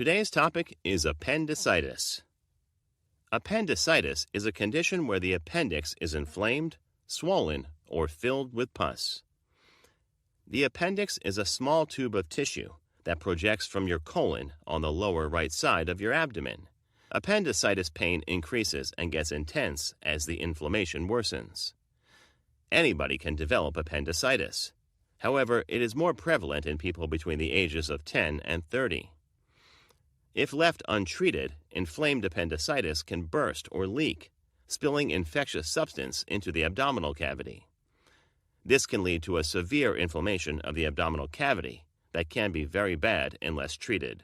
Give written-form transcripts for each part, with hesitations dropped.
Today's topic is appendicitis. Appendicitis is a condition where the appendix is inflamed, swollen, or filled with pus. The appendix is a small tube of tissue that projects from your colon on the lower right side of your abdomen. Appendicitis pain increases and gets intense as the inflammation worsens. Anybody can develop appendicitis. However, it is more prevalent in people between the ages of 10 and 30. If left untreated, inflamed appendicitis can burst or leak, spilling infectious substance into the abdominal cavity. This can lead to a severe inflammation of the abdominal cavity that can be very bad unless treated.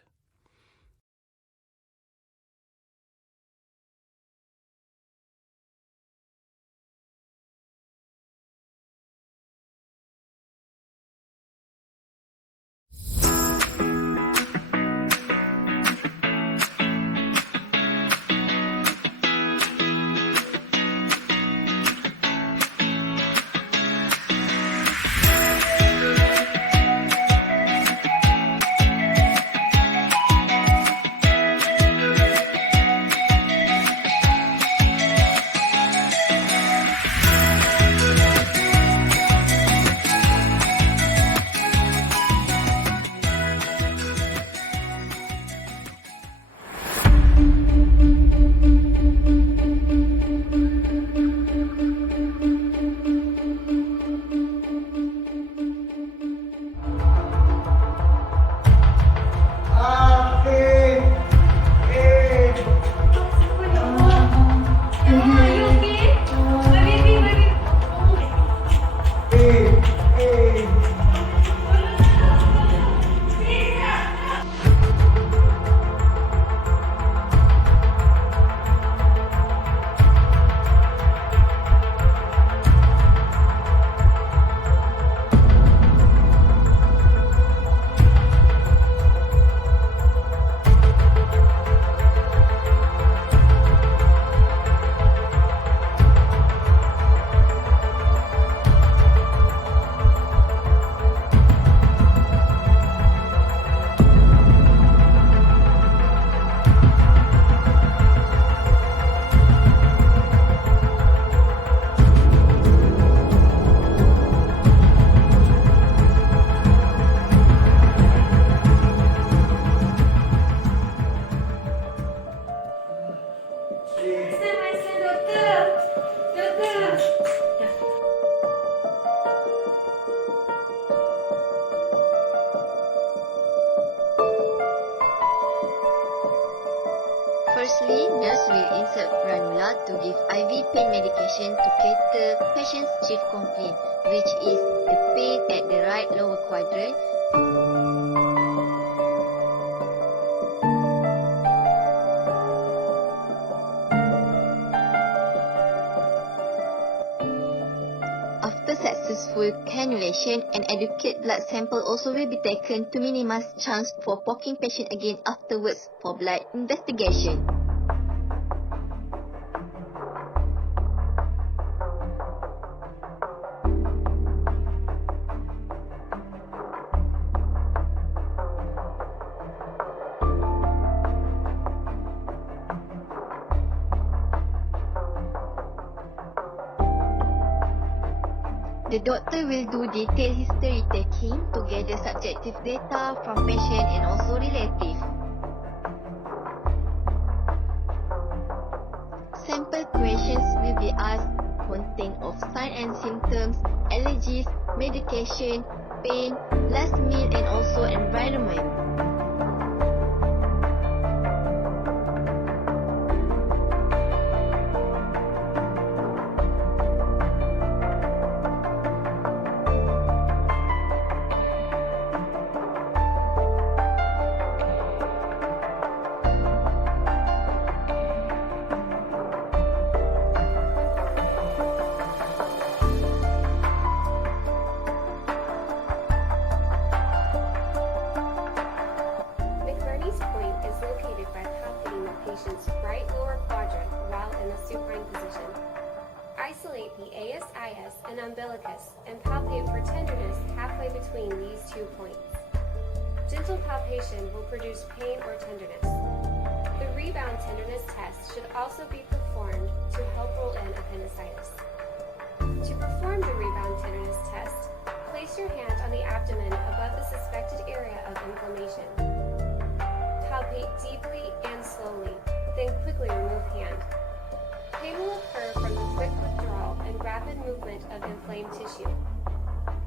Firstly, nurse will insert granula to give IV pain medication to cater patient's chief complaint, which is the pain at the right lower quadrant. After successful cannulation, an adequate blood sample also will be taken to minimize chance for poking patient again afterwards for blood investigation. The doctor will do detailed history taking to gather subjective data from patient and also relative. Sample questions will be asked contain of signs and symptoms, allergies, medication, pain, last meal and also environment. patient's right lower quadrant while in a supine position. Isolate the ASIS and umbilicus and palpate for tenderness halfway between these 2 points. gentle palpation will produce pain or tenderness. The rebound tenderness test should also be performed to help rule in appendicitis. To perform the rebound tenderness test, place your hand on the abdomen above the suspected area of inflammation. Palpate deeply and slowly, then quickly remove hand. Pain will occur from the quick withdrawal and rapid movement of inflamed tissue.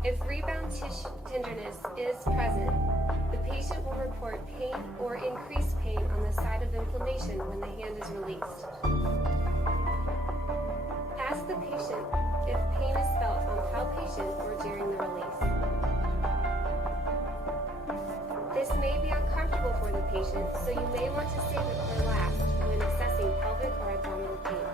If rebound tenderness is present, the patient will report pain or increased pain on the side of inflammation when the hand is released. Ask the patient if pain is felt on palpation or during the release. This may be uncomfortable for the patient, so you may want to save it for last when assessing pelvic or abdominal pain.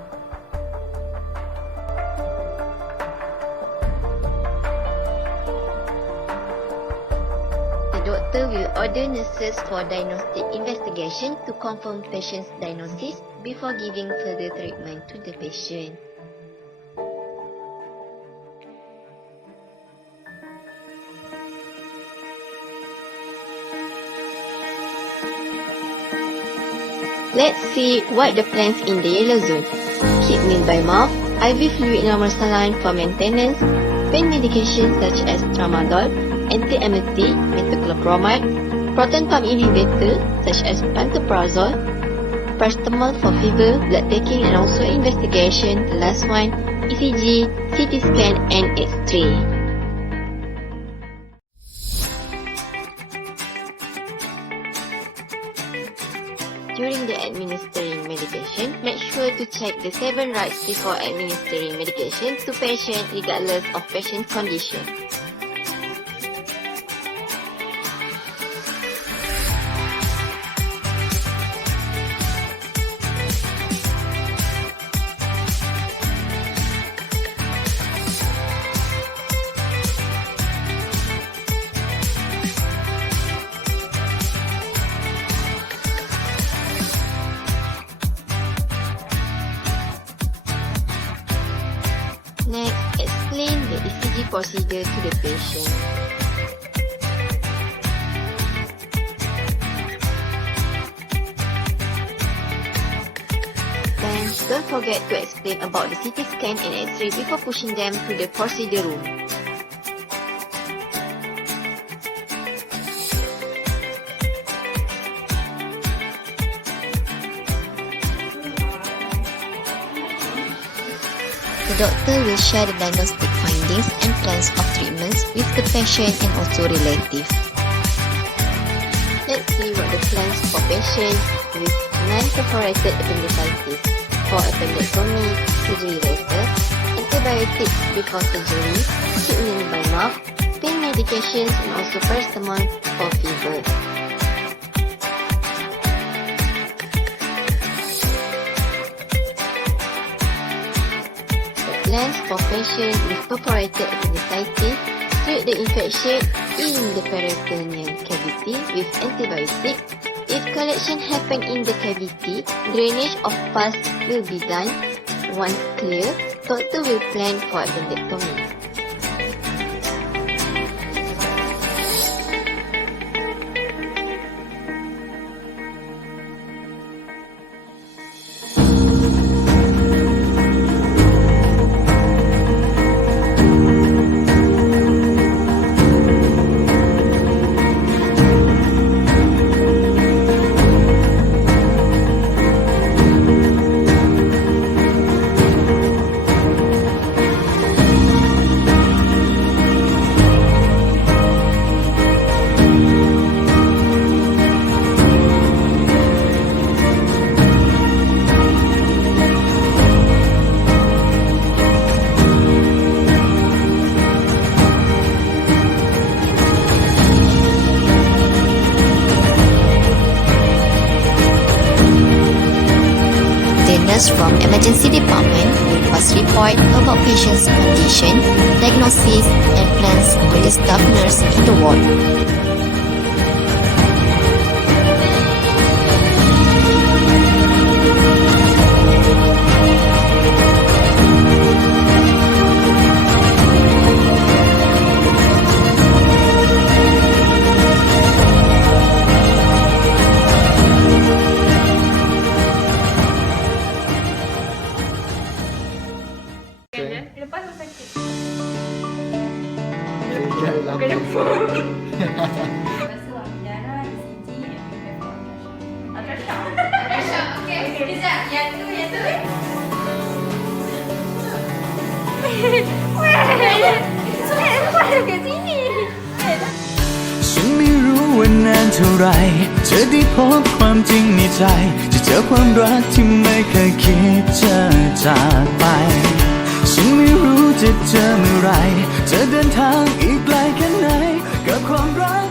The doctor will order nurses for diagnostic investigation to confirm patient's diagnosis before giving further treatment to the patient. Let's see what the plans in the yellow zone. Keep meal by mouth, IV fluid normal saline for maintenance, pain medication such as tramadol, anti-emetic, metoclopramide, proton pump inhibitor such as pantoprazole, paracetamol for fever, blood taking and also investigation. The last one, ECG, CT scan and X-ray. During the administering medication, make sure to check the 7 rights before administering medication to patient regardless of patient's condition. Next, explain the ECG procedure to the patient. Then, don't forget to explain about the CT scan and X-ray before pushing them to the procedure room. The doctor will share the diagnostic findings and plans of treatments with the patient and also relative. Let's see what the plans for patients with non-perforated appendicitis. For appendectomy, surgery later, antibiotics before surgery, treatment by mouth, pain medications and also paracetamol for fever. Plans for patients with perforated appendicitis, treat the infection in the peritoneal cavity with antibiotics. If collection happen in the cavity, drainage of pus will be done. Once clear, doctor will plan for appendectomy. Nurse from emergency department will first report about patient's condition, diagnosis and plans to the staff nurse in the ward. Rasuah darah, ECG and prepare for ultrasound. Ultrasound, okay. Sekejap, yang tu. Kenapa ada kat sini? ฉันไม่รู้ว่านานเท่าไรจะได้พบความจริงในใจจะเจอความรักที่ไม่เคยคิดจะจากไปฉันไม่รู้จะเจอเมื่อไรจะเดินทางอีกไกลแค่ไหนกับความรัก